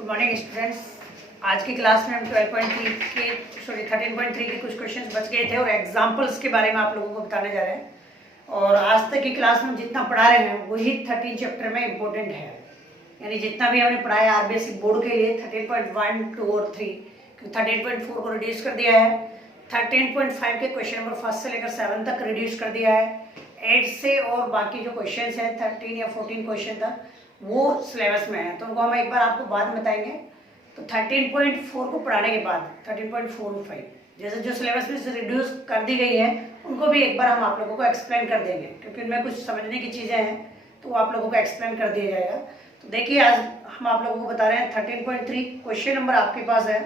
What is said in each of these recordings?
Good morning students. आज की class में हम 13.3 के कुछ क्वेश्चंस बच गए थे और एग्जांपल्स के बारे में आप लोगों को बताने जा रहे हैं। और आज तक की क्लास में हम जितना पढ़ा रहे हैं वही 13 चैप्टर में इम्पोर्टेंट है, यानी जितना भी हमने पढ़ाया आरबीएसई बोर्ड के लिए 13.1, 2 और 3, 13.4 को रिड्यूस कर दिया है। 13.5 के क्वेश्चन नंबर 1 से लेकर 7 तक रिड्यूस कर दिया है। 8 से और बाकी जो क्वेश्चन हैं 13 या 14 क्वेश्चन तक वो सिलेबस में है, तो उनको हम एक बार आपको बाद में बताएंगे। तो 13.4 को पढ़ाने के बाद 13.45 जैसे जो सिलेबस में से रिड्यूस कर दी गई है उनको भी एक बार हम आप लोगों को एक्सप्लेन कर देंगे, क्योंकि उनमें कुछ समझने की चीज़ें हैं तो वो आप लोगों को एक्सप्लेन कर दिया जाएगा। तो देखिए आज हम आप लोगों को बता रहे हैं 13.3 क्वेश्चन नंबर आपके पास है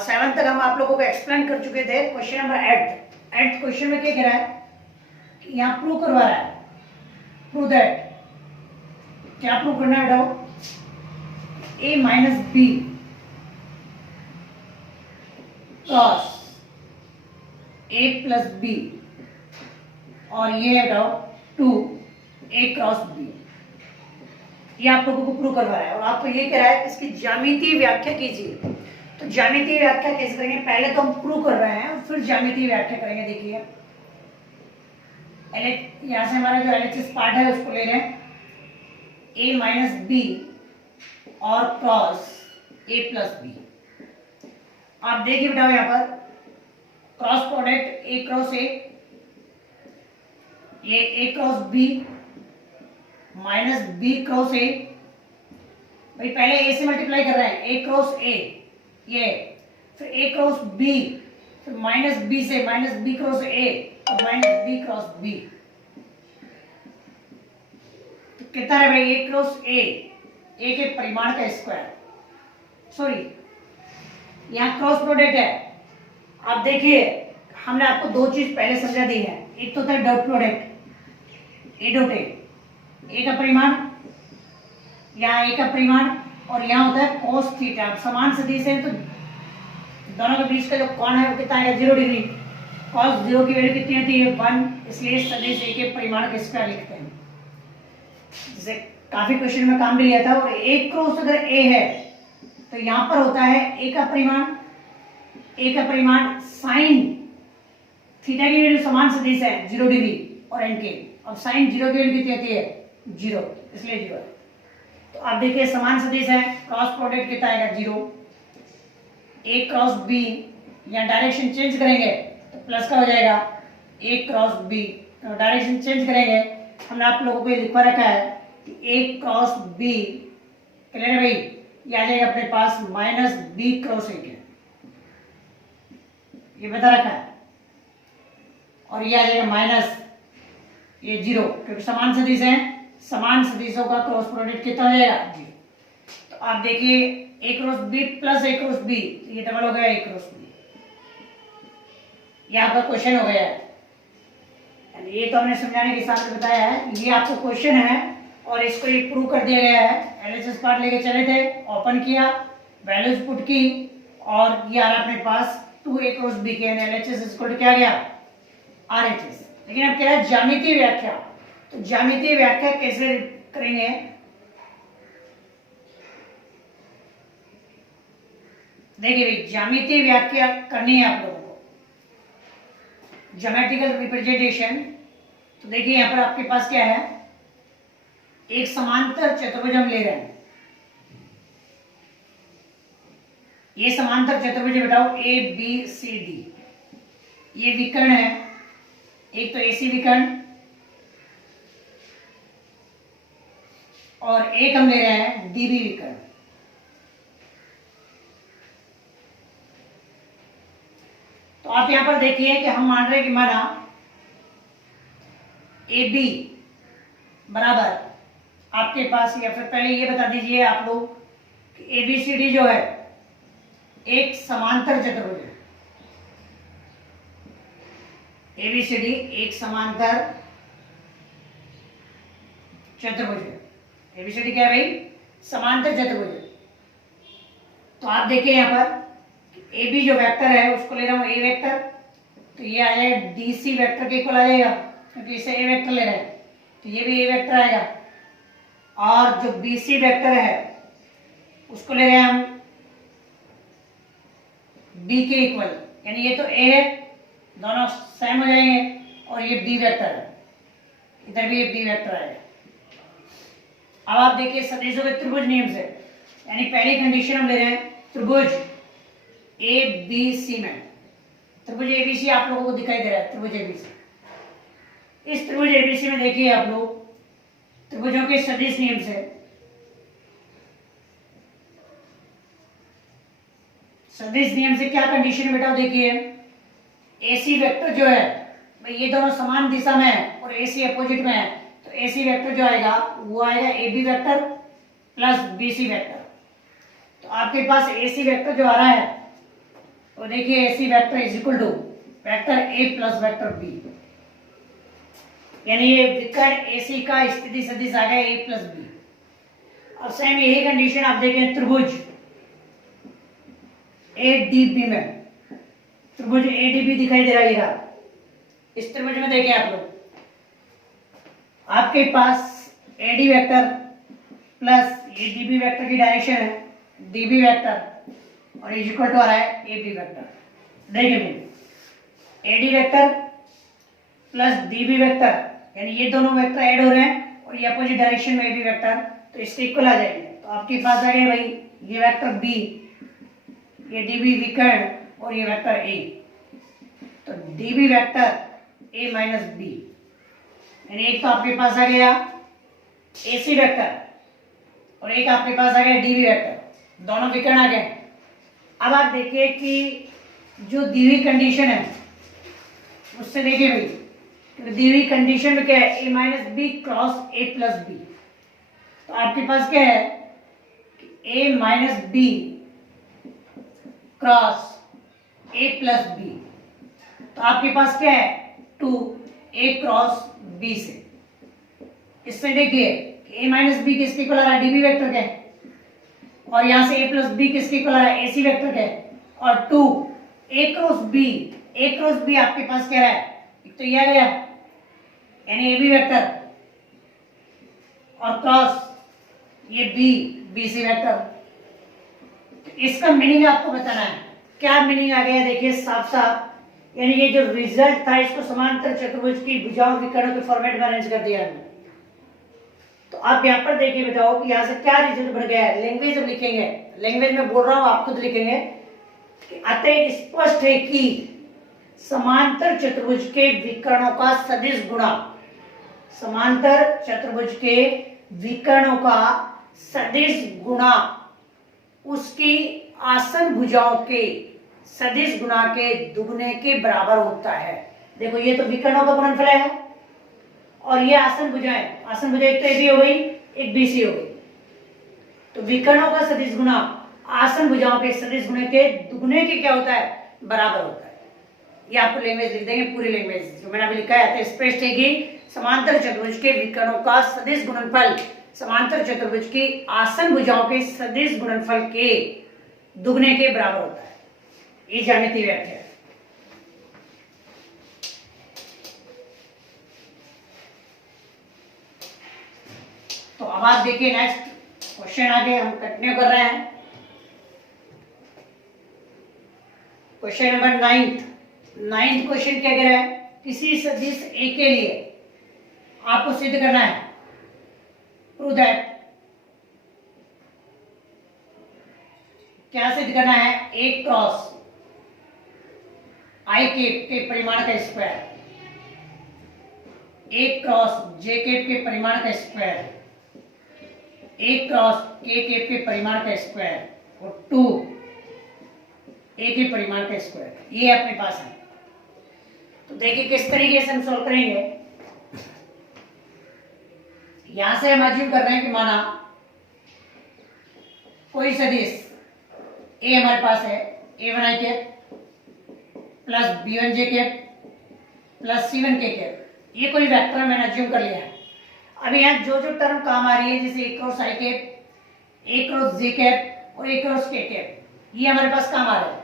7 तक हम आप लोगों को एक्सप्लेन कर चुके थे। क्वेश्चन नंबर 8 क्वेश्चन में क्या कह रहा है कि यहाँ प्रूव करवा रहा है, प्रूव दैट, क्या प्रूव करना है बताओ, a minus B cross a plus B और ये बताओ 2a क्रॉस b, ये आप लोगों को प्रूव करवा रहा है। और आपको ये कह रहा है इसकी ज्यामितीय व्याख्या कीजिए। तो ज्यामितीय व्याख्या कैसे करेंगे, पहले तो हम प्रूव कर रहे हैं फिर ज्यामितीय व्याख्या करेंगे। देखिए यहाँ से हमारा जो एलएचएस पार्ट है उसको ले रहे हैं a माइनस बी और क्रॉस a प्लस बी। आप देखिए बताओ यहाँ पर cross product a cross a, ये a cross b minus b cross a। भाई पहले a से मल्टीप्लाई कर रहे हैं a क्रॉस a, ये फिर a क्रॉस b, फिर माइनस b से माइनस b क्रॉस a और माइनस b क्रॉस b। तो कितना है भाई a क्रॉस a के परिमाण का स्क्वायर, सॉरी यहाँ क्रॉस प्रोडक्ट है। आप देखिए हमने आपको दो चीज पहले समझा दी है, एक तो होता है dot product a dot a का परिमाण, यहाँ a का परिमाण, और यहाँ होता है cos थीटा। समान सदिश है तो दोनों के बीच का जो कोण है वो कितना आएगा 0 डिग्री। cos 0 की वैल्यू कितनी होती है 1, इसलिए सदिश a के परिमाण का स्क्वायर लिखते हैं। जैसे काफी क्वेश्चन में काम भी लिया था। और a क्रॉस अगर a है तो यहाँ पर होता है a का परिमाण साइन थीटा की वैल्यू समान सदिश है 0 डिग्री और n के, अब साइन 0 की वैल्यू कितनी होती है 0, इसलिए 0 है। तो आप देखिए समान सदिश है, क्रॉस प्रोडक्ट कितना आएगा 0, a क्रॉस b, यहाँ डायरेक्शन चेंज करेंगे तो प्लस का हो जाएगा a क्रॉस b, तो डायरेक्शन चेंज करेंगे। हमने आप लोगों को ये लिखवा रखा है कि a क्रॉस b, क्लियर है भाई, ये आ जाएगा अपने पास माइनस b क्रॉस a के, ये बता रखा है, और ये आ जाएगा माइनस ये 0, क्योंकि समान सदिश है, समान सदिशों का क्रॉस प्रोडक्ट कितना हो जाएगा 0। तो आप देखिए a cross b plus a cross b, ये डबल हो गया a क्रॉस b, ये आपका क्वेश्चन हो गया है। ये तो हमने समझाने के हिसाब से बताया है, ये आपको क्वेश्चन है और इसको ये प्रूव कर दिया गया है। एलएचएस पार्ट लेके चले थे, ओपन किया, वैल्यूज पुट की और ये आ रहा अपने पास 2a क्रॉस b के, एलएचएस इसको क्या गया आरएचएस। लेकिन अब क्या है ज्यामितीय व्याख्या, तो ज्यामितीय व्याख्या कैसे करेंगे, देखिए भाई ज्यामितीय व्याख्या करनी है आप लोगों को, ज्योमेट्रिकल रिप्रेजेंटेशन। तो देखिए यहाँ पर आपके पास क्या है, एक समांतर चतुर्भुज हम ले रहे हैं, ये समांतर चतुर्भुज बताओ ए बी सी डी, ये विकर्ण है, एक तो एसी विकर्ण और एक हम ले रहे हैं डीबी विकर्ण। तो आप यहां पर देखिए कि हम मान रहे हैं कि माना ए बी बराबर आपके पास, या फिर पहले ये बता दीजिए आप लोग कि ए बी सी डी जो है एक समांतर चतुर्भुज है, ए बी सी डी एक समांतर चतुर्भुज है। ए बी सी डी क्या है भाई, समांतर चतुर्भुज है। तो आप देखिए यहाँ पर ए बी जो वेक्टर है उसको ले रहा हूँ ए वेक्टर, तो ये आ जाएगा डी सी वेक्टर के इक्वल आ जाएगा, क्योंकि इसे ए वेक्टर ले रहे हैं तो ये भी ए वेक्टर आएगा। और जो BC वेक्टर है उसको ले रहे हैं हम B के इक्वल, यानी ये तो A है, दोनों सेम हो जाएंगे, और ये B वेक्टर है, इधर भी ये B वेक्टर है। अब आप देखिए सदिशों के त्रिभुज नियम से, यानी पहली कंडीशन हम ले रहे हैं त्रिभुज ABC में। त्रिभुज ABC आप लोगों को दिखाई दे रहा है, त्रिभुज ABC। इस त्रिभुज ABC में देखिए आप लोग त्रिभुजों के सदिश नियम से सदिश नियम से क्या कंडीशन बेटा, देखिए AC वेक्टर जो है भाई ये दोनों समान दिशा में है और AC अपोजिट में है, तो AC वेक्टर जो आएगा वो आएगा AB vector plus BC vector. तो आपके पास AC वेक्टर जो आ रहा है तो देखिए AC vector is equal to vector A plus vector B, यानी ये विकर्ण AC का स्थिति सदिश आ गया A प्लस B। अब सेम यही कंडीशन आप देखें त्रिभुज ADB में, त्रिभुज ADB दिखाई दे रहा है। इस त्रिभुज में देखिए आप लोग, आपके पास AD वेक्टर प्लस ये DB वेक्टर की डायरेक्शन है DB वेक्टर और इज इक्वल टू आ रहा है AB वेक्टर। देखिए AD vector plus DB vector, यानी ये दोनों वेक्टर ऐड हो रहे हैं और ये अपोजिट डायरेक्शन में AB वेक्टर, तो इसके इक्वल आ जाएंगे। तो आपके पास आ गया भाई ये वेक्टर B, ये DB विकर्ण और ये वेक्टर A, तो DB vector A minus B, यानी एक तो आपके पास आ गया AC वेक्टर और एक आपके पास आ गया DB वेक्टर, दोनों विकर्ण आ गए। अब आप देखिए कि जो दी हुई कंडीशन है उससे देखिए भाई, तो दी हुई कंडीशन में क्या है A minus B cross A plus B, तो आपके पास क्या है कि A minus B cross A plus B, तो आपके पास क्या है 2A क्रॉस B से। इसमें देखिए A माइनस बी किसके इक्वल आ रहा है DB वेक्टर के, और यहाँ से A प्लस B किसके इक्वल आ रहा है AC वेक्टर के, और 2A क्रॉस B आपके पास क्या है, एक तो ये आ गया यानी AB वेक्टर और क्रॉस ये BC वेक्टर। इसका मीनिंग आपको बताना है, क्या मीनिंग आ गया देखिए साफ साफ, यानी ये जो रिजल्ट था इसको समांतर चतुर्भुज की भुजाओं विकर्णों के फॉर्मेट में अरेंज कर दिया है। तो आप यहाँ पर देखिए बताओ कि यहाँ से क्या रिजल्ट बढ़ गया है। लैंग्वेज हम लिखेंगे, लैंग्वेज में बोल रहा हूँ आप खुद लिखेंगे कि अतः स्पष्ट है कि समांतर चतुर्भुज के विकर्णों का सदिश गुणा, समांतर चतुर्भुज के विकर्णों का सदिश गुणा उसकी आसन भुजाओं के सदिश गुणा के दुगने के बराबर होता है। देखो ये तो विकर्णों का गुणनफल है और ये आसन भुजाएं, एक तो AB हो गई एक BC हो गई, तो विकर्णों का सदिश गुणा आसन भुजाओं के सदिश गुणे के दुगने के क्या होता है, बराबर होता है। ये आपको लैंग्वेज लिख देंगे, पूरी लैंग्वेज जो मैंने अभी लिखा है। तो स्पष्ट है कि समांतर चतुर्भुज के विकर्णों का सदिश गुणनफल समांतर चतुर्भुज की आसन भुजाओं के सदिश गुणनफल के दुगने के बराबर होता है। ये ज्यामितीय व्याख्या है। तो अब आप देखिए नेक्स्ट क्वेश्चन आगे हम कंटिन्यू कर रहे हैं। क्वेश्चन नंबर 9th क्वेश्चन क्या कह रहा है, किसी सदिश A के लिए आपको सिद्ध करना है, प्रूव दैट, क्या सिद्ध करना है, A क्रॉस I के परिमाण का स्क्वायर, A क्रॉस J के परिमाण का स्क्वायर, A क्रॉस K के परिमाण का स्क्वायर और 2A के परिमाण का स्क्वायर, ये अपने पास है। तो देखिए किस तरीके से हम सॉल्व करेंगे। यहां से हम अज्यूम कर रहे हैं कि माना कोई सदिश A हमारे पास है, A1I cap plus B1J cap plus C1K cap, ये कोई वेक्टर मैंने अज्यूम कर लिया है। अब यहाँ जो जो टर्म काम आ रही है जैसे A cross I cap, A cross J cap और A क्रॉस K कैप, ये हमारे पास काम आ रहा है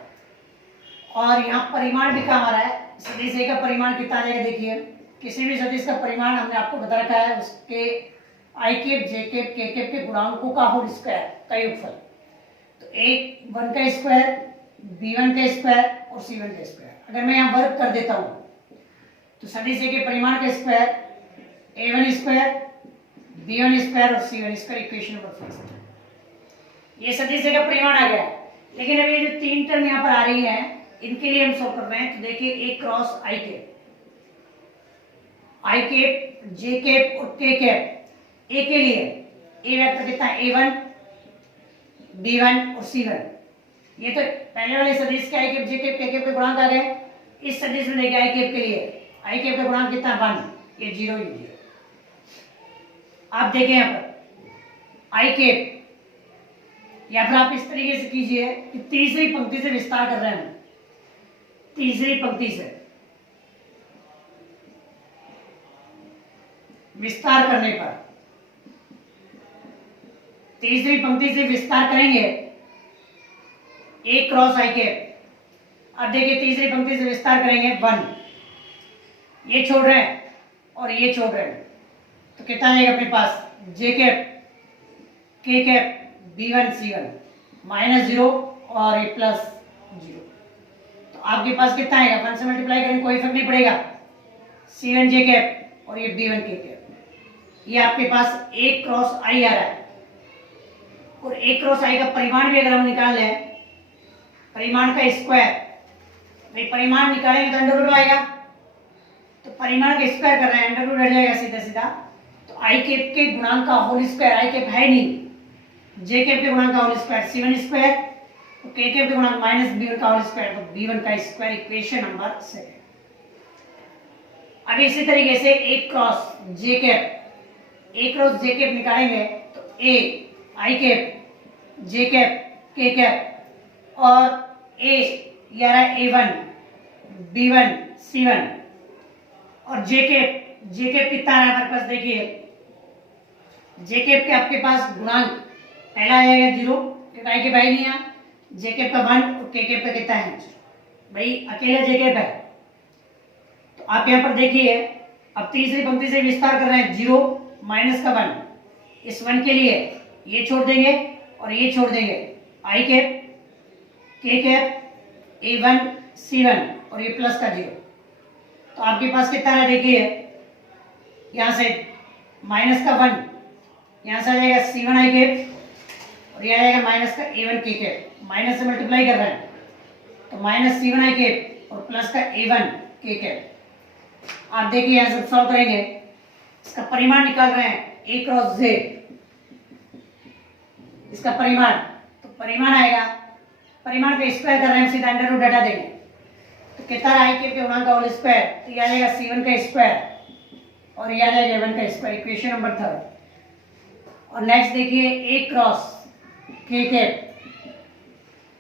और यहाँ परिमाण भी काम आ रहा है। सदिश A का परिमाण कितना आ जाएगा, देखिए किसी भी सदिश का परिमाण हमने आपको बता रखा है, उसके आई कैप जे कैप के कैप के गुणांकों का होल स्क्वायर का योगफल। तो एक 1 का स्क्वायर, b1 का स्क्वायर और c1 का स्क्वायर। अगर मैं यहाँ वर्क कर देता हूँ तो सदिश के परिमाण का square a1 square, b1 square और c1 स्क्वायर, इक्वेशन नंबर 4। ये सदिश का परिमाण आ गया। लेकिन अभी जो तीन टर्म यहाँ पर आ रही है इनके लिए हम सॉल्व कर रहे हैं। तो देखिए ए क्रॉस आई कैप, जे कैप और के कैप। ए के लिए ए वेक्टर कितना है a1, b1 और c1। ये तो पहले वाले सदिश के आई कैप जे कैप के कैप के गुणांक आ गए। इस सदिश में देखिए आई कैप के लिए आई कैप का गुणांक कितना 1, ये 0 ही है। आप देखें यहाँ पर आई कैप, या फिर आप इस तरीके से कीजिए कि तीसरी पंक्ति से विस्तार कर रहे हैं। तीसरी पंक्ति से विस्तार करने पर, तीसरी पंक्ति से विस्तार करेंगे ए क्रॉस आई कैप। अब देखिए तीसरी पंक्ति से विस्तार करेंगे 1, ये छोड़ रहे हैं और ये छोड़ रहे हैं। तो कितना आएगा अपने पास जे कैप के कैप b1 c1 -0 और ये +0। तो आपके पास कितना आएगा, 1 से मल्टीप्लाई करेंगे कोई फर्क नहीं पड़ेगा, c1 जे कैप और ये b1 के कैप। ये आपके पास ए क्रॉस आई आ रहा है। और ए क्रॉस आई का परिमाण भी अगर हम निकाल लें, परिमाण का स्क्वायर, भाई परिमाण निकालेंगे तो अंडर रूट आएगा। तो परिमाण का स्क्वायर कर रहे हैं, अंडर रूट हट जाएगा सीधा सीधा। तो आई कैप के गुणांक का होल स्क्वायर, आई कैप है नहीं, जे कैप के गुणांक का होल स्क्वायर c1 स्क्वायर, तो के कैप के गुणांक -b1 का होल स्क्वायर, तो b1 का स्क्वायर, इक्वेशन नंबर 7। अब इसी तरीके से ए क्रॉस जे कैप, ए क्रॉस जे कैप निकालेंगे तो ए आई कैप जे कैप के कैप और ए यारा a1 b1 c1 और जे कैप कितना है हमारे पास, देखिए जे कैप के आपके पास गुणांक पहला आएगा 0, क्योंकि आई कैप है नहीं है, जे कैप का 1 और के कैप का कितना है, भाई अकेला जे कैप है। तो आप यहाँ पर देखिए अब तीसरी पंक्ति से विस्तार कर रहे हैं, 0 माइनस का 1, इस 1 के लिए ये छोड़ देंगे और ये छोड़ देंगे, आई कैप के कैप a1 c1 और ये प्लस का 0। तो आपके पास कितना है, देखिए यहाँ से माइनस का 1, यहाँ से आ जाएगा c1 आई कैप और ये आ जाएगा माइनस का a1 के कैप, माइनस से मल्टीप्लाई कर रहे हैं तो माइनस c1 आई कैप और प्लस का a1 के कैप। आप देखिए यहाँ से सॉल्व करेंगे, इसका परिमाण निकाल रहे हैं ए क्रॉस जे, इसका परिमाण, तो परिमाण आएगा, परिमाण का स्क्वायर कर रहे हैं, सीधा अंडर रूट हटा देंगे तो कितना आई कैप के गुणांक का होल स्क्वायर, तो ये आ जाएगा c1 का स्क्वायर और ये आ जाएगा a1 का स्क्वायर, इक्वेशन नंबर 3। और नेक्स्ट देखिए ए क्रॉस के कैप,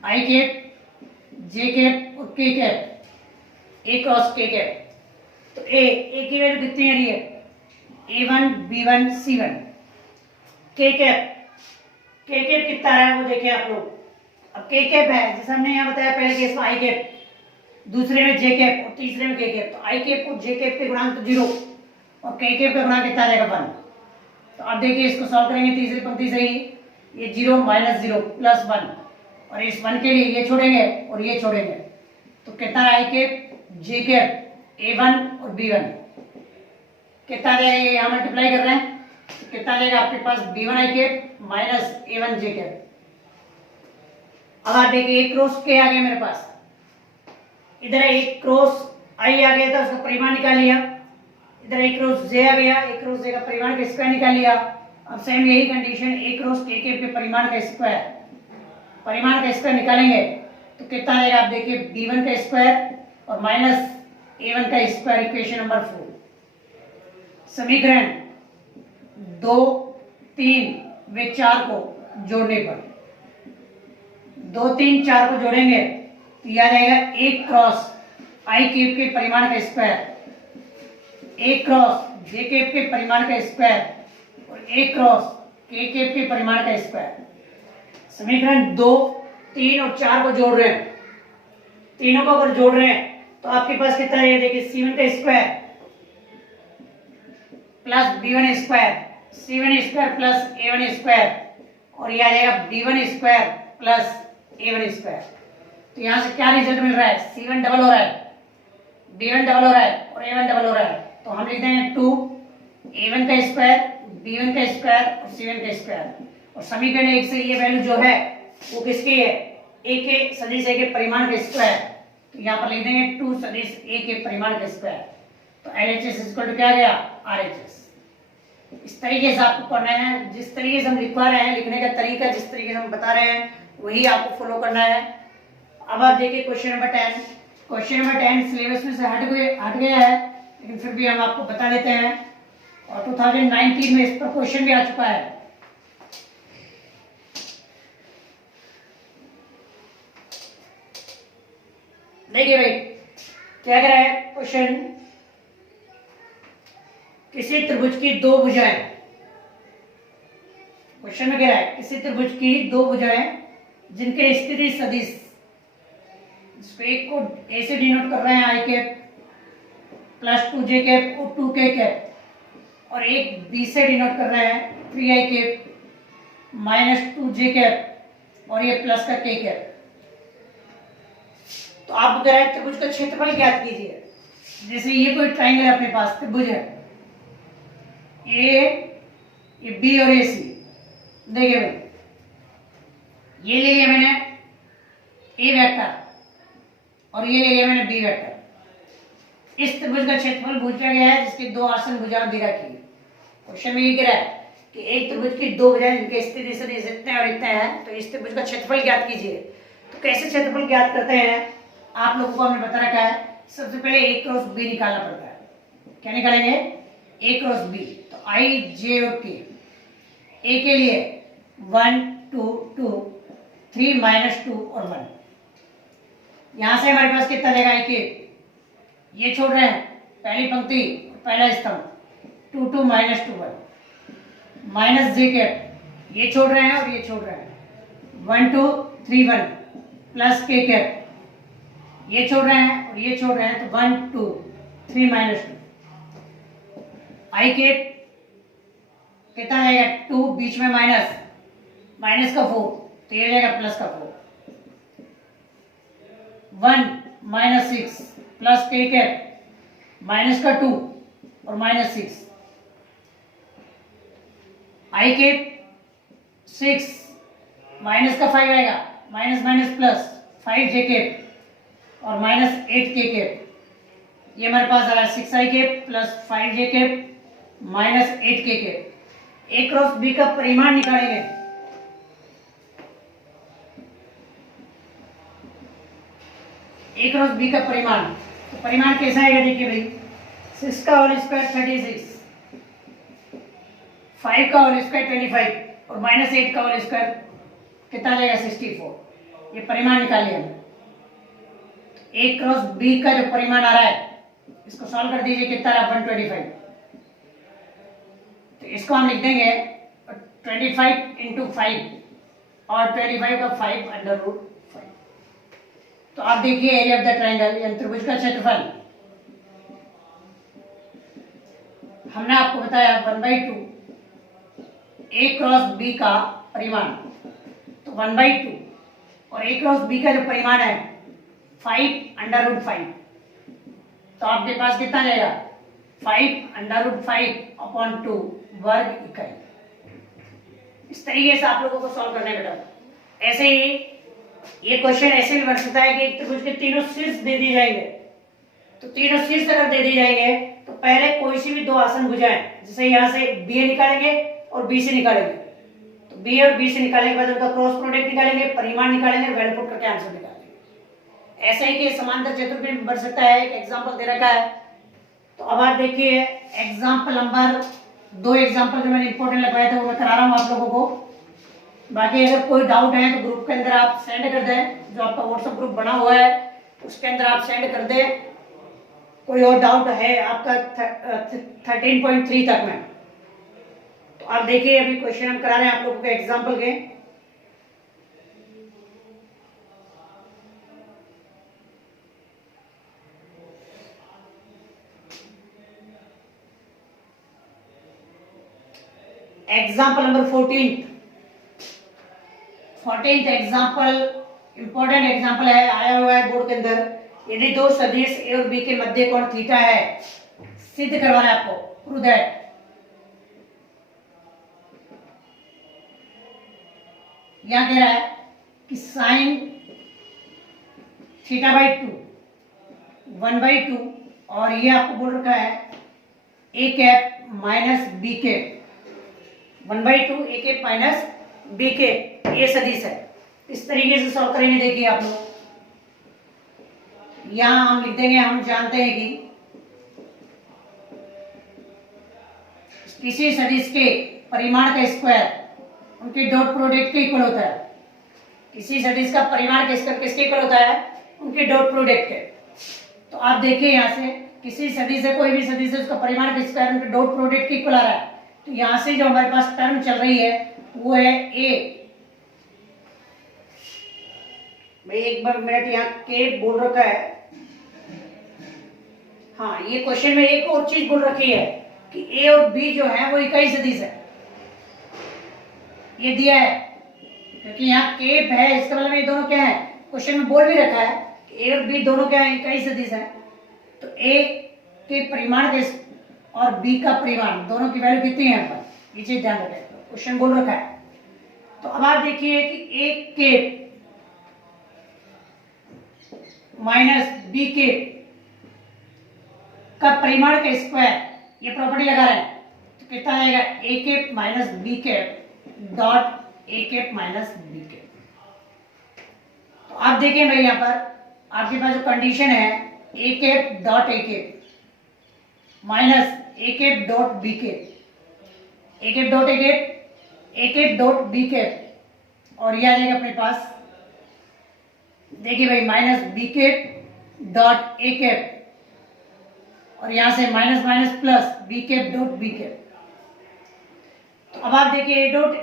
आई कैप जे कैप और के कैप, ए क्रॉस के कैप। तो ए की वैल्यू कितनी आ रही है, a1 b1 c1, के कैप कितना है वो देखिए आप लोग। अब के कैप है, जैसे हमने यहाँ बताया पहले केस में आई कैप, दूसरे में जे कैप और तीसरे में के कैप। तो आई कैप और जे कैप के गुणांक तो 0 और के कैप का गुणांक कितना आ जाएगा 1। तो अब देखिए इसको सॉल्व करेंगे तीसरी पंक्ति से ही, ये 0 -0 प्लस 1 और इस 1 के लिए ये छोड़ेंगे और ये छोड़ेंगे तो कितना आई कैप जे कैप a1 और b1 कितना आ जाएगा, ये यहाँ मल्टीप्लाई कर रहे हैं तो कितना आ जाएगा आपके पास b1 आई कैप माइनस a1 जे कैप। अब आप देखिए एक क्रॉस के आ गया मेरे पास, इधर एक क्रॉस आई आ गया था, उसका परिमाण निकाल लिया, इधर एक क्रॉस जे आ गया, एक क्रॉस जे का परिमाण का स्क्वायर निकाल लिया। अब सेम यही कंडीशन एक क्रॉस के कैप के परिमाण का स्क्वायर निकालेंगे तो कितना आएगा, आप देखिए b1 का स्क्वायर और माइनस a1 का स्क्वायर, इक्वेशन नंबर 4। समीकरण 2, 3 व 4 को जोड़ने पर, 2, 3, 4 को जोड़ेंगे तो यह आ जाएगा एक क्रॉस आई कैप के परिमाण का स्क्वायर, एक क्रॉस जे कैप के परिमाण का स्क्वायर और एक क्रॉस के कैप के परिमाण का स्क्वायर। समीकरण 2, 3 और 4 को जोड़ रहे हैं, तीनों को अगर जोड़ रहे हैं तो आपके पास कितना है, देखिए c1 का square plus b1 square C1 square plus A1 square, और ये आ जाएगा B1 square plus A1 square. तो यहाँ से क्या रिजल्ट मिल रहा है, C1 डबल हो रहा है, B1 डबल हो रहा है और A1 डबल हो रहा है। तो हम लिख देंगे 2 A1 का स्क्वायर, B1 का स्क्वायर और C1 का स्क्वायर। और समीकरण 1 से ये वैल्यू जो है वो किसकी है, A के सदिश A के परिमाण का स्क्वायर। तो यहाँ पर लिख देंगे 2 सदिश A के परिमाण का स्क्वायर। तो LHS इक्वल टू क्या गया, RHS। इस तरीके से आपको पढ़ना है, जिस तरीके से हम लिखवा रहे हैं, लिखने का तरीका जिस तरीके से हम बता रहे हैं वही आपको फॉलो करना है। अब आप देखिए question number 10। Question number 10 syllabus में से हट गया है, लेकिन फिर भी हम आपको बता देते हैं। और 2019 में इस पर क्वेश्चन भी आ चुका है। देखिए भाई क्या कह रहा है क्वेश्चन, किसी त्रिभुज की दो भुजाएं, क्वेश्चन में कह रहा है किसी त्रिभुज की दो भुजाएं जिनके स्थिति सदिश, जिसको एक को ए से डिनोट कर रहे हैं आई कैप प्लस 2j कैप और 2k कैप, और एक बी से डिनोट कर रहे हैं 3i cap minus 2j cap और ये प्लस का k कैप। तो आप कह रहे हैं त्रिभुज का क्षेत्रफल ज्ञात कीजिए। जैसे ये कोई ट्राइंगल है अपने पास, त्रिभुज है ये बी और ये सी। देखिए भाई ये ले लिया मैंने ए वेक्टर और ये ले लिया मैंने बी वेक्टर। इस त्रिभुज का क्षेत्रफल पूछा गया है जिसकी दो आसन भुजाएं दी रखी है। क्वेश्चन में ये कह रहा है कि एक त्रिभुज की दो भुजाएं जिनके स्थिति सदिश इतने और इतने हैं, तो इस त्रिभुज का क्षेत्रफल ज्ञात कीजिए। तो कैसे क्षेत्रफल ज्ञात करते हैं, आप लोगों को हमने बता रखा है। सबसे पहले ए क्रॉस बी निकालना पड़ता है। क्या निकालेंगे, ए क्रॉस बी। तो आई जे और के, ए के लिए 1 2 2 3 माइनस 2 और 1। यहां से हमारे पास कितना जाएगा, आई के ये छोड़ रहे हैं पहली पंक्ति पहला स्तंभ 2 2 माइनस 2 1 माइनस जे कैप ये छोड़ रहे हैं और ये छोड़ रहे हैं 1 2 3 1 प्लस के कैप ये छोड़ रहे हैं और ये छोड़ रहे हैं, तो 1 2 3 माइनस 2। आई कैप कितना जाएगा 2, बीच में माइनस, माइनस का 4 तो ये जाएगा प्लस का 4। 1 माइनस 6 प्लस के कैप माइनस का 2 और माइनस 6। आई कैप 6 माइनस का 5 आएगा, माइनस माइनस प्लस 5 जे कैप और माइनस 8 के कैप। ये हमारे पास आ रहा है 6i कैप प्लस 5 जे कैप माइनस 8 के कैप। ए क्रॉस बी का परिमाण निकालेंगे। ए क्रॉस बी का परिमाण, तो परिमाण कैसा आएगा, देखिए भाई 6 का होल स्क्वायर 36, 5 का होल स्क्वायर 25 और माइनस 8 का होल स्क्वायर कितना जाएगा 64। ये परिमाण निकालिए हमने। ए क्रॉस बी का जो परिमाण आ रहा है इसको सॉल्व कर दीजिए, कितना रहा 125। तो इसको हम लिख देंगे 25 इंटू 5 और 25 का 5 अंडर रूट 5। तो आप देखिए एरिया ऑफ द ट्राइंगल यानी त्रिभुज का क्षेत्रफल हमने आपको बताया 1/2 ए क्रॉस बी का परिमाण, तो 1/2 और ए क्रॉस बी का जो परिमाण है 5 अंडर रूट 5। तो आपके पास कितना जाएगा 5 अंडर रूट 5 अपॉन 2 वर्ग इकाई। इस तरीके से आप लोगों को सॉल्व करना है बेटा। ऐसे ही ये क्वेश्चन ऐसे भी बन सकता है कि एक त्रिभुज के तीनों शीर्ष दे दिए जाएंगे। तो तीनों शीर्ष अगर दे दिए जाएंगे तो पहले कोई सी भी दो आसन भुजाएं, जैसे यहाँ से बी निकालेंगे और बी से निकालेंगे, तो बी और बी से निकालने के बाद उनका क्रॉस प्रोडक्ट निकालेंगे, परिमाण निकालेंगे, वैल्यू पुट करके आंसर निकालेंगे। ऐसा ही कि समांतर चतुर्भुज बन सकता है। एक एग्जांपल दे रखा है, तो अब आप देखिए एग्जांपल नंबर 2 एग्जांपल जो मैंने इंपॉर्टेंट लगवाया था वो मैं करा रहा हूँ आप लोगों को। बाकी अगर कोई डाउट है तो ग्रुप के अंदर आप सेंड कर दें, जो आपका व्हाट्सएप ग्रुप बना हुआ है उसके अंदर आप सेंड कर दें। कोई और डाउट है आपका 13.3 तक में, तो आप देखिए अभी क्वेश्चन हम करा रहे हैं आप लोगों के एग्जाम्पल के। Example number 14th example, important example है, आया हुआ है बोर्ड के अंदर। यदि दो सदिश ए और बी के मध्य कोण थीटा है, सिद्ध करवाना है आपको, प्रूव दैट। यहां कह रहा है कि साइन थीटा बाई 2 1/2, और ये आपको बोल रखा है ए cap minus B cap 1/2 A cap minus B cap, ये सदिश है। इस तरीके से सॉल्व करेंगे। देखिए आप लोग, यहां हम लिख देंगे, हम जानते हैं कि किसी सदिश के परिमाण का स्क्वायर उनके डॉट प्रोडक्ट के इक्वल होता है। किसी सदिश का परिमाण का स्क्वायर किसके इक्वल होता है? उनके डॉट प्रोडक्ट के। तो आप देखिए यहां से, किसी सदिश से, कोई भी सदिश है, उसका परिमाण का स्क्वायर उनके डॉट प्रोडक्ट के इक्वल आ रहा है। तो यहां से जो हमारे पास टर्म चल रही है वो है ए। भाई एक बार मिनट, यहाँ के बोल रखा है। हाँ, ये क्वेश्चन में एक और चीज बोल रखी है कि ए और बी जो है वो इकाई सदिश है, ये दिया है। क्योंकि यहाँ केप है, इसका मतलब ये दोनों क्या है, क्वेश्चन में बोल भी रखा है कि ए और बी दोनों क्या है, इकाई सदिश है। तो ए के परिमाण के और बी का परिमाण दोनों की वैल्यू कितनी है, यहाँ पर ये चीज ध्यान रखें, क्वेश्चन बोल रखा है। तो अब आप देखिए कि ए केप माइनस बी केप का परिमाण का स्क्वायर, ये प्रॉपर्टी लगा रहे हैं, तो कितना आएगा? A cap minus B cap dot A cap minus B cap. तो आप देखें भाई, यहां पर आपके पास जो कंडीशन है, A cap dot A cap minus A cap dot B cap, A cap dot A cap, A cap dot B cap, और यह आ जाएगा अपने पास, देखिए भाई, minus B cap dot A cap, और यहां से minus minus plus B cap dot B cap. तो अब आप देखिए ए डॉट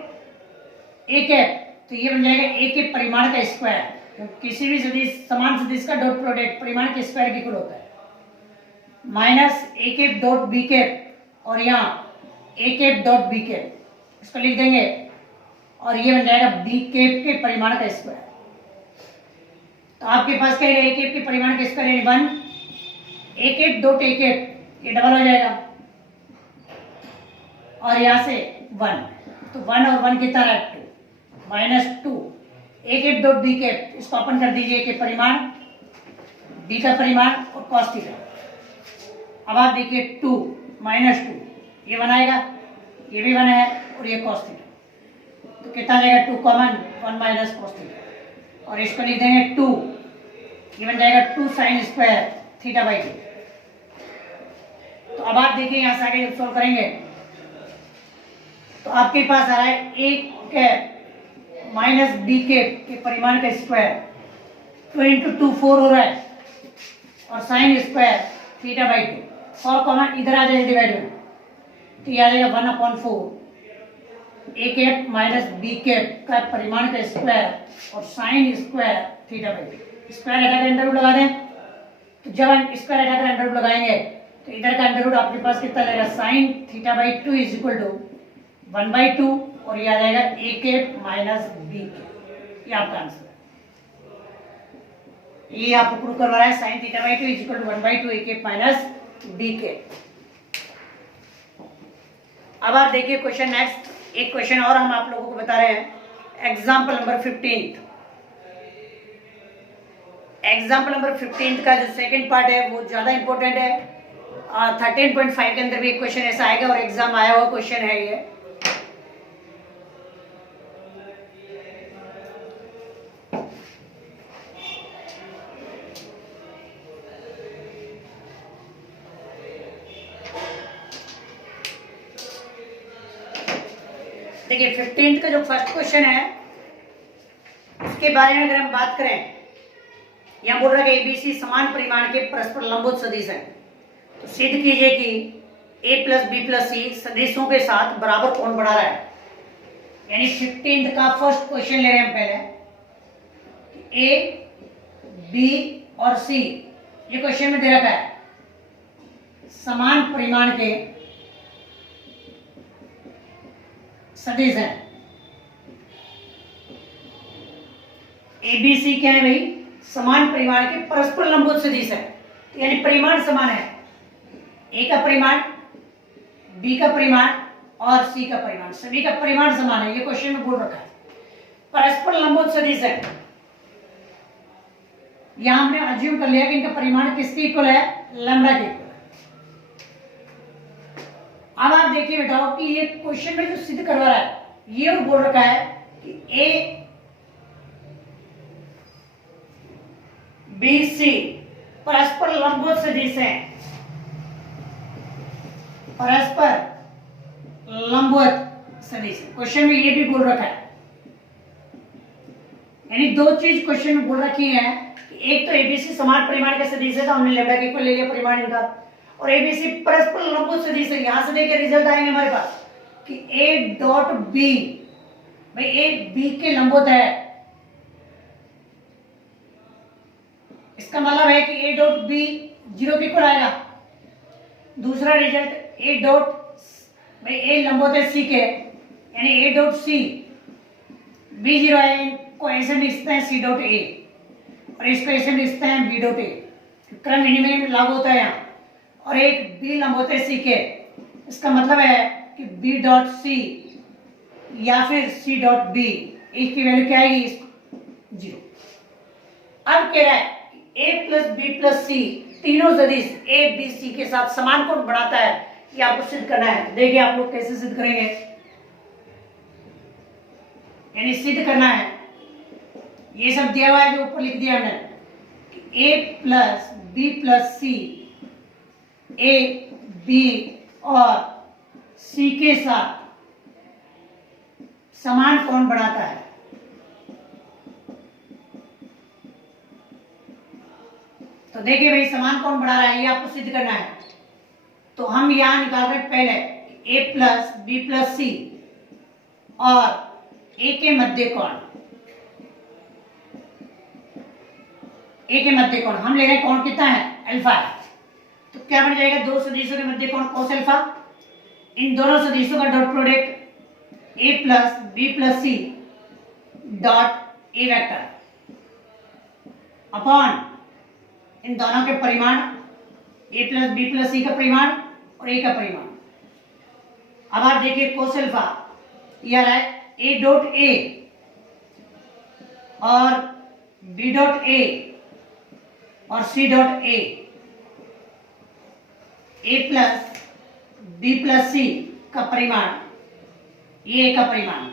ए कैप, तो ये बन जाएगा ए के परिमाण का स्क्वायर। तो किसी भी सदिश, समान सदिश का डॉट प्रोडक्ट परिमाण के स्क्वायर के इक्वल होता है, minus A cap dot B cap, और यहाँ A cap dot B cap, इसको लिख देंगे, और ये बन जाएगा बी कैप के परिमाण का स्क्वायर। तो आपके पास क्या है, ए कैप के परिमाण का स्क्वायर यानी 1, A cap dot A cap, ये डबल हो जाएगा, और यहाँ से 1, तो 1 और 1 कितना है? 2 minus 2, A cap dot B cap, इसको अपन कर दीजिए के परिमाण, बी का परिमाण और कॉस थीटा। अब आप देखिए 2 माइनस 2, ये 1 आएगा, ये भी 1 है, और ये कॉस थीटा, तो कितना जाएगा? 2 कॉमन, 1 माइनस कॉस थीटा, और इसको लिख देंगे 2, ये बन जाएगा 2 साइन स्क्वायर थीटा बाई 2। तो अब आप देखिए यहां से आगे जब सोल्व करेंगे तो आपके पास आ रहा है ए कैप माइनस बी कैप के परिमाण का स्क्वायर, 2 इंटू 2 4 हो रहा है, और sine square theta by 2, 4 common इधर आ जाएगा डिवाइड में, तो ये आ जाएगा 1/4 ए कैप माइनस बी कैप का परिमाण का स्क्वायर और sine square theta by 2। Square हटाकर अंडर रूट लगा दें, तो जब हम स्क्वायर हटाकर अंडर रूट लगाएंगे तो इधर का अंडर रूट आपके पास कितना जाएगा? Sine theta by 2 is equal to 1/2, और ये आ जाएगा A cap minus B cap, ये आपका आंसर है। ये आपको प्रूव करवा रहा है, sine theta by 2 is equal to 1/2 A cap minus B cap. अब आप देखिए क्वेश्चन नेक्स्ट, एक क्वेश्चन और हम आप लोगों को बता रहे हैं, एग्जाम्पल नंबर 15। एग्जाम्पल नंबर 15 का जो सेकंड पार्ट है वो ज्यादा इंपॉर्टेंट है। 13.5 के अंदर भी एक क्वेश्चन ऐसा आएगा, और एग्जाम आया हुआ क्वेश्चन है ये। देखिए 15th का जो फर्स्ट क्वेश्चन है उसके बारे में अगर हम बात करें, यहाँ बोल रहा है कि एबीसी समान परिमाण के परस्पर लंबवत सदिश हैं, तो सिद्ध कीजिए कि a प्लस बी प्लस सी सदिशों के साथ बराबर कोण बना रहा है। यानी 15th का फर्स्ट क्वेश्चन ले रहे हैं हम पहले, ए बी और सी, ये क्वेश्चन में दे रखा है समान परिमाण के सदिश है। एबीसी क्या है भाई? समान परिमाण के परस्पर लंबवत सदिश है, यानी परिमाण समान है। ए का परिमाण, बी का परिमाण और सी का परिमाण, सभी का परिमाण समान है। ये क्वेश्चन में बोल रखा है। परस्पर लंबवत सदिश है, यहां हमने अज्यूम कर लिया कि इनका परिमाण किसके इक्वल है? लैम्डा के इक्वल है। अब आप देखिए बेटाओ कि ये क्वेश्चन में जो सिद्ध करवा रहा है, ये और बोल रखा है कि ए बी सी परस्पर लंबवत सदिश है, परस्पर लंबवत सदिश। क्वेश्चन में ये भी बोल रखा है, यानी दो चीज क्वेश्चन में बोल रखी है कि एक तो एबीसी समान परिमाण का सदिश है, तो हमने लैम्डा के इक्वल ले लिया परिमाण इनका, और एबीसी परस्पर लंबवत सदिश है। यहां से देखिए रिजल्ट आएंगे हमारे पास कि ए डॉट बी, भाई ए बी के लंबवत है, इसका मतलब है कि ए डॉट बी 0 के इक्वल आएगा। दूसरा रिजल्ट ए डॉट, भाई ए लंबवत है सी के, यानी ए डॉट सी बी 0 है, को ऐसे लिखते हैं सी डॉट ए और इसको ऐसे लिखते हैं बी डॉट ए। क्रम विनिमय लागू होता है यहाँ। और एक बी लंबवत है सी के, इसका मतलब है कि बी डॉट सी या फिर सी डॉट बी, इसकी वैल्यू क्या आएगी? 0। अब कह रहा है ए प्लस बी प्लस सी तीनों सदिश ए बी सी के साथ समान कोण बनाता है, ये आपको सिद्ध करना है। देखिए आप लोग कैसे सिद्ध करेंगे, यानी सिद्ध करना है। ये सब दिया हुआ है जो ऊपर लिख दिया हमने कि A plus B plus C A B और सी के साथ समान कोण बनाता है। तो देखिए भाई समान कोण बना रहा है, ये आपको सिद्ध करना है। तो हम यहां निकाल रहे हैं पहले ए प्लस बी प्लस सी और ए के मध्य कोण, ए के मध्य कोण हम ले रहे हैं, कोण कितना है? अल्फा है। तो क्या बन जाएगा? दो सदिशों के मध्य कोण cos अल्फा। इन दोनों सदिशों का dot product A plus B plus C dot A vector upon इन दोनों के परिमाण A plus B plus C का परिमाण और ए का परिमाण। अब आप देखिए cos अल्फा यह रहा है ए डॉट ए और बी डॉट ए और C dot A, A plus B plus C का परिमाण, ये का परिमाण।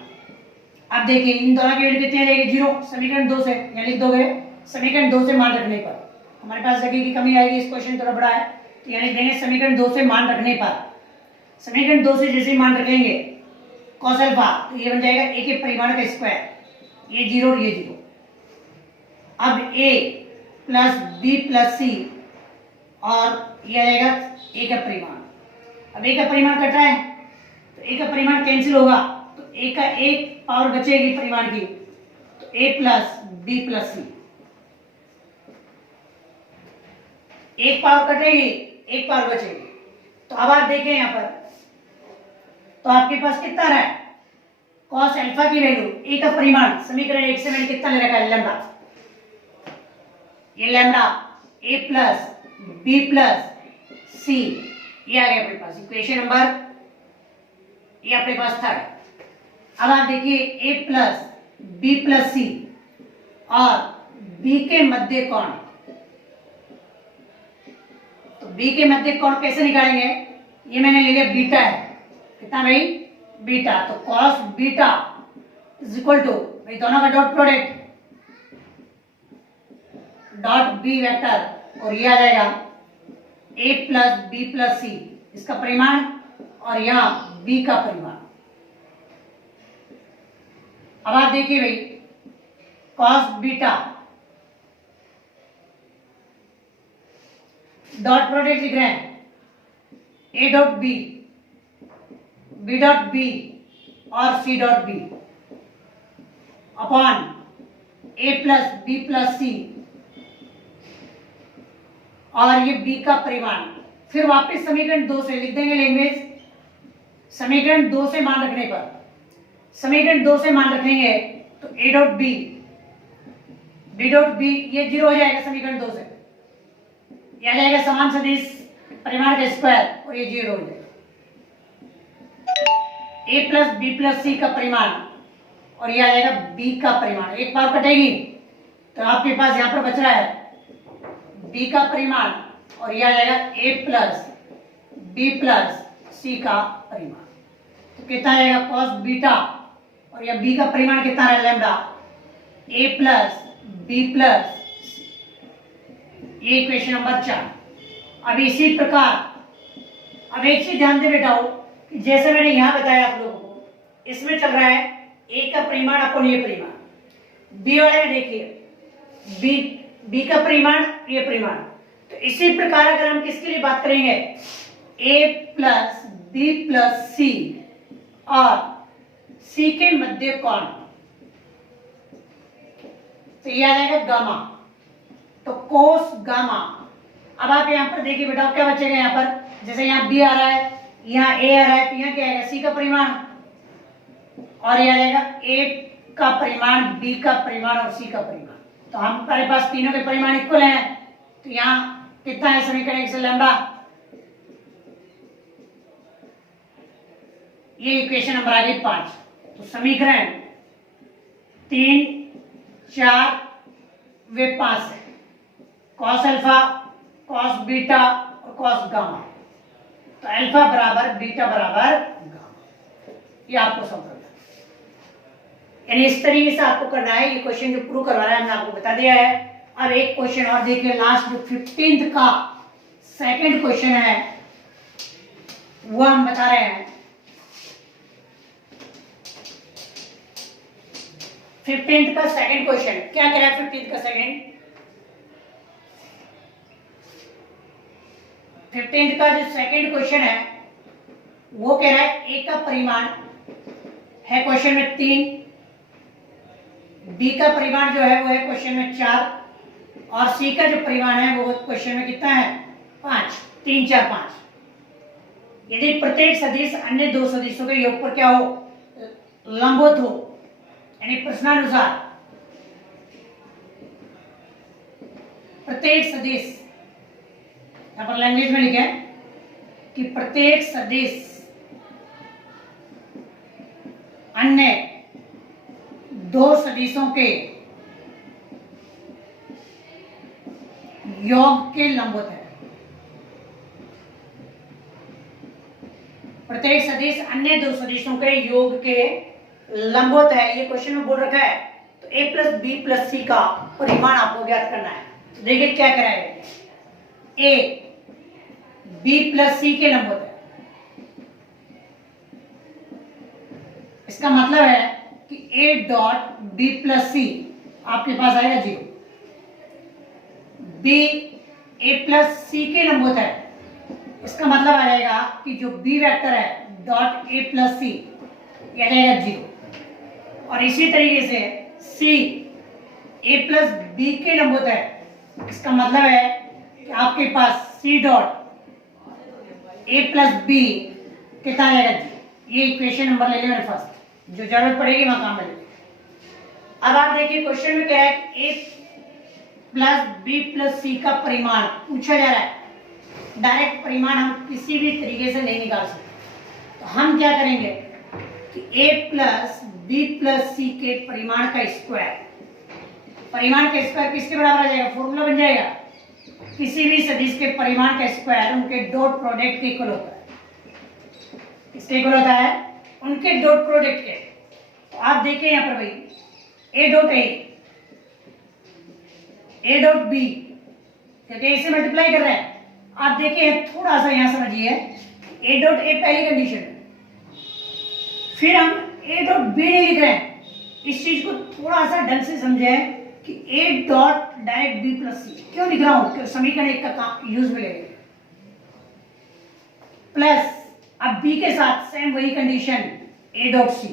अब देखिए इन दोनों की वैल्यू कितनी आ जाएगी? 0। समीकरण 2 से यहाँ लिख दोगे, समीकरण 2 से मान रखने पर हमारे पास जगह की कमी आएगी। इस क्वेश्चन थोड़ा बड़ा है, तो यहाँ लिख देंगे समीकरण 2 से मान रखने पर। समीकरण 2 से जैसे मान रखेंगे cos अल्फा, तो ये बन जाएगा ए के परिमाण का स्क्वायर, ये 0 और ये 0। अब ए प्लस बी प्लस सी और ये आ जाएगा ए का परिमाण। अब ए का परिमाण कट रहा है तो ए का परिमाण कैंसिल होगा, तो ए का एक पावर बचेगी परिमाण की, तो ए प्लस बी प्लस सी। एक पावर कटेगी, एक पावर बचेगी। तो अब आप देखें यहां पर, तो आपके पास कितना रहा है? cos अल्फा की वैल्यू, ए का परिमाण समीकरण 1 से मैंने कितना ले रखा है? लैम्डा। ये लैम्डा ए प्लस बी प्लस सी, ये आ गया अपने पास इक्वेशन नंबर, ये अपने पास था। अब आप देखिए ए प्लस बी प्लस सी और बी के मध्य कोण, तो बी के मध्य कोण कैसे निकालेंगे? ये मैंने ले लिया बीटा है, कितना भाई? बीटा। तो cos beta is equal to, भाई दोनों का dot product dot B vector, और ये आ जाएगा A plus B plus C, इसका परिमाण और यहां बी का परिमाण। अब आप देखिए भाई cos बीटा डॉट प्रोडक्ट लिख रहे हैं A dot B, B dot B और C dot B upon A plus B plus C और ये बी का परिमाण। फिर वापस समीकरण 2 से लिख देंगे लैंग्वेज, समीकरण 2 से मान रखने पर समीकरण 2 से मान रखेंगे तो a dot b b dot b ये 0 हो जाएगा समीकरण 2 से, ये आ जाएगा समान सदिश परिमाण का स्क्वायर और ये 0 हो जाएगा। a plus B plus C का परिमाण और ये आ जाएगा b का परिमाण, एक बार कटेगी तो आपके पास यहाँ पर बच रहा है b का परिमाण और ये आ जाएगा a plus b plus c का परिमाण। तो कितना आएगा cos बीटा और यह b का परिमाण कितना है lambda a plus b plus, ये इक्वेशन नंबर 4। अब इसी प्रकार अब एक चीज ध्यान दे बेटा कि जैसे मैंने यहां बताया आप लोगों को, इसमें चल रहा है a का परिमाण अपन ये परिमाण, b वाले में देखिए b का परिमाण ये परिमाण। तो इसी प्रकार अगर हम किसके लिए बात करेंगे a plus b plus c और c के मध्य कोण, तो ये आ जाएगा गामा, तो कोस गामा। अब आप यहां पर देखिए बेटा क्या बचेगा, यहां पर जैसे यहां b आ रहा है यहाँ a आ रहा है तो यहाँ क्या आएगा c का परिमाण और ये आ जाएगा a का परिमाण b का परिमाण और c का परिमाण। तो हमारे पास तीनों के परिमाण इक्वल हैं, तो यहाँ कितना है समीकरण 1 से लैम्डा, ये इक्वेशन नंबर आ गई 5। तो समीकरण 3 4 वे 5 है, कॉस अल्फा कॉस बीटा और कॉस गामा। तो अल्फा बराबर बीटा बराबर गामा, ये आपको समझ में, यानी इस तरीके से आपको करना है। ये क्वेश्चन जो प्रूव करवा रहा है हमने आपको बता दिया है। अब एक क्वेश्चन और देखिए, लास्ट जो 15th का सेकंड क्वेश्चन है वो हम बता रहे हैं। 15th का सेकंड क्वेश्चन क्या कह रहा है, 15th का सेकंड 15th का जो सेकंड क्वेश्चन है वो कह रहा है a का परिमाण है क्वेश्चन में 3, b का परिमाण जो है वो है क्वेश्चन में 4 और c का जो परिमाण है वो क्वेश्चन में कितना है 5, 3 4 5। यदि प्रत्येक सदिश अन्य दो सदिशों के योग पर क्या हो, लंबवत हो, यानी प्रश्नानुसार प्रत्येक सदिश, यहां पर लैंग्वेज में लिखा है कि प्रत्येक सदिश अन्य दो सदिशों के योग के लंबवत है। प्रत्येक सदिश अन्य दो सदिशों के योग के लंबवत है, ये क्वेश्चन में बोल रखा है। तो a plus B plus C का परिमाण आपको ज्ञात करना है। तो देखिए क्या कराएगा, a b प्लस सी के लंबवत है, इसका मतलब है कि a डॉट b प्लस सी आपके पास आएगा 0, b a प्लस सी के लंबवत है, इसका मतलब आ जाएगा कि जो b वेक्टर है डॉट a प्लस सी ये आ जाएगा 0। और इसी तरीके से c a प्लस b के लंबवत है, इसका मतलब है कि आपके पास c dot a plus b कितना आ जाएगा 0। ये इक्वेशन नंबर ले लेंगे फर्स्ट, जो जरूरत पड़ेगी वहां काम में। अब आप देखिए क्वेश्चन में क्या है, a plus b plus C का परिमाण पूछा जा रहा है। डायरेक्ट परिमाण हम किसी भी तरीके से नहीं निकाल सकते, तो हम क्या करेंगे कि a प्लस b प्लस सी के परिमाण का स्क्वायर, परिमाण का स्क्वायर किसके बराबर आ जाएगा, फॉर्मूला बन जाएगा, किसी भी सदिश के परिमाण का स्क्वायर उनके डॉट प्रोडक्ट के इक्वल होता है। किसके इक्वल होता है, उनके डॉट प्रोडक्ट के। तो आप देखिए यहां पर भाई a dot a dot b, क्योंकि इसे मल्टीप्लाई कर रहे हैं। आप देखिए थोड़ा सा यहां समझिए, a डॉट a पहली कंडीशन, फिर हम a डॉट b नहीं लिख रहे हैं। इस चीज को थोड़ा सा ढंग से समझें कि a dot direct b plus C क्यों लिख रहा हूं, क्योंकि समीकरण 1 का काम यूज में लेंगे। प्लस अब b के साथ सेम वही condition a dot C,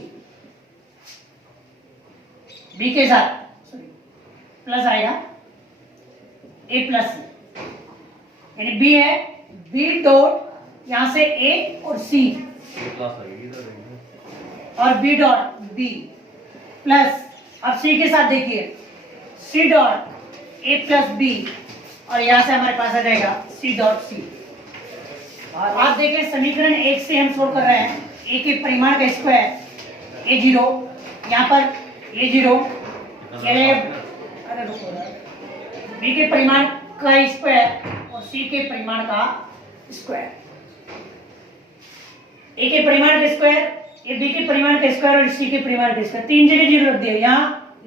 b के साथ प्लस आएगा a प्लस सी, यानी b है b डॉट यहां से a और c, और बी डॉट बी प्लस, अब सी के साथ देखिए C dot A plus B, और यहाँ से हमारे पास आ जाएगा सी डॉट सी। और आप देखें समीकरण 1 से हम सोल्व कर रहे हैं, ए के परिमाण का स्क्वायर ए जीरो, यहाँ पर ए जीरो, अरे रुको, बी के परिमाण का स्क्वायर और सी के परिमाण का स्क्वायर, ए के परिमाण का स्क्वायर, ए बी के परिमाण का स्क्वायर और सी के परिमाण का स्क्वायर, तीन जगह जीरो रख दिया,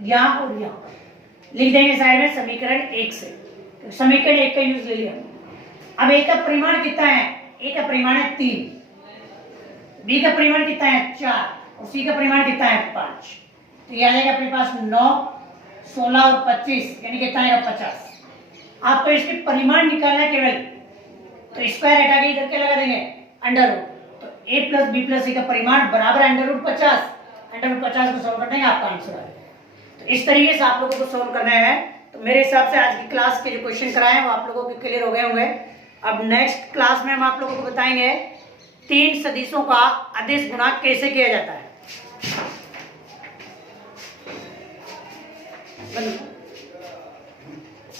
यहाँ और यहाँ लिख देंगे साइड में समीकरण 1 से। तो समीकरण 1 का यूज ले लिया। अब ए का परिमाण कितना है, ए का परिमाण है 3, बी का परिमाण कितना है 4 और सी का परिमाण कितना है 5। तो ये आ जाएगा अपने पास 9, 16 और 25, यानी कितना आएगा 50। आपको इसके परिमाण निकालना है केवल, तो स्क्वायर हटा के इधर के लगा देंगे अंडर रूट, तो a plus B plus C का परिमाण बराबर अंडर रूट 50। अंडर रूट 50 को सोल्व कर देंगे, आपका आंसर आ जाएगा। तो इस तरीके से आप लोगों को सोल्व करना है। तो मेरे हिसाब से आज की क्लास के जो क्वेश्चन कराए हैं वो आप लोगों के क्लियर हो गए होंगे। अब नेक्स्ट क्लास में हम आप लोगों को बताएंगे 3 सदिशों का अदिश गुणा कैसे किया जाता है।